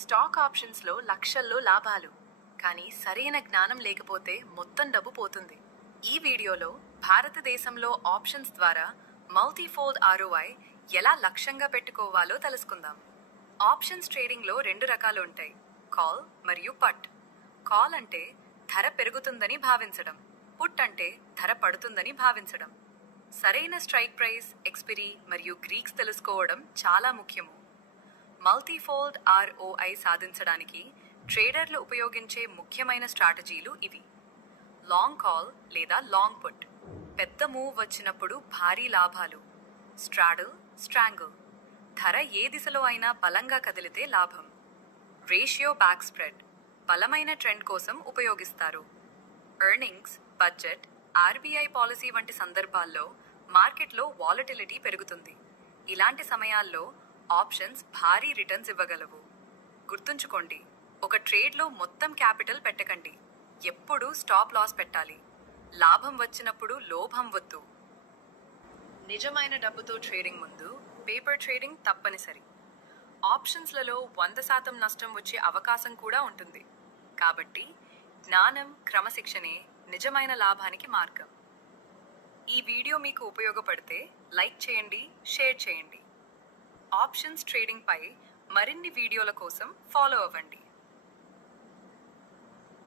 Stock ఆప్షన్స్లో లక్షల్లో లాభాలు, కానీ సరైన జ్ఞానం లేకపోతే మొత్తం డబ్బు పోతుంది. ఈ వీడియోలో భారతదేశంలో ఆప్షన్స్ ద్వారా మల్టీఫోల్డ్ ఆర్ఓఐ ఎలా లక్ష్యంగా పెట్టుకోవాలో తెలుసుకుందాం. ఆప్షన్స్ ట్రేడింగ్లో రెండు రకాలు ఉంటాయి, కాల్ మరియు పట్. కాల్ అంటే ధర పెరుగుతుందని భావించడం, పుట్ అంటే ధర పడుతుందని భావించడం. సరైన స్ట్రైక్ ప్రైస్, ఎక్స్పిరీ మరియు గ్రీక్స్ తెలుసుకోవడం చాలా ముఖ్యము. మల్టీఫోల్డ్ ఆర్ఓఐ సాధించడానికి ట్రేడర్లు ఉపయోగించే ముఖ్యమైన స్ట్రాటజీలు ఇవి. లాంగ్ కాల్ లేదా లాంగ్ పుట్, పెద్ద మూవ్ వచ్చినప్పుడు భారీ లాభాలు. స్ట్రాడల్, స్ట్రాంగిల్, ధర ఏ దిశలో అయినా బలంగా కదిలితే లాభం. రేషియో బ్యాక్ స్ప్రెడ్, బలమైన ట్రెండ్ కోసం ఉపయోగిస్తారు. ఎర్నింగ్స్, బడ్జెట్, ఆర్బీఐ పాలసీ వంటి సందర్భాల్లో మార్కెట్లో వాలటిలిటీ పెరుగుతుంది. ఇలాంటి సమయాల్లో ఆప్షన్స్ భారీ రిటర్న్స్ ఇవ్వగలవు. గుర్తుంచుకోండి, ఒక ట్రేడ్లో మొత్తం క్యాపిటల్ పెట్టకండి. ఎప్పుడూ స్టాప్ లాస్ పెట్టాలి. లాభం వచ్చినప్పుడు లోభం వద్దు. నిజమైన డబ్బుతో ట్రేడింగ్ ముందు పేపర్ ట్రేడింగ్ తప్పనిసరి. ఆప్షన్స్లలో 100% నష్టం వచ్చే అవకాశం కూడా ఉంటుంది. కాబట్టి జ్ఞానం, క్రమశిక్షణే నిజమైన లాభానికి మార్గం. ఈ వీడియో మీకు ఉపయోగపడితే లైక్ చేయండి, షేర్ చేయండి. ఆప్షన్స్ ట్రేడింగ్ పై మరిన్ని వీడియోల కోసం ఫాలో అవ్వండి.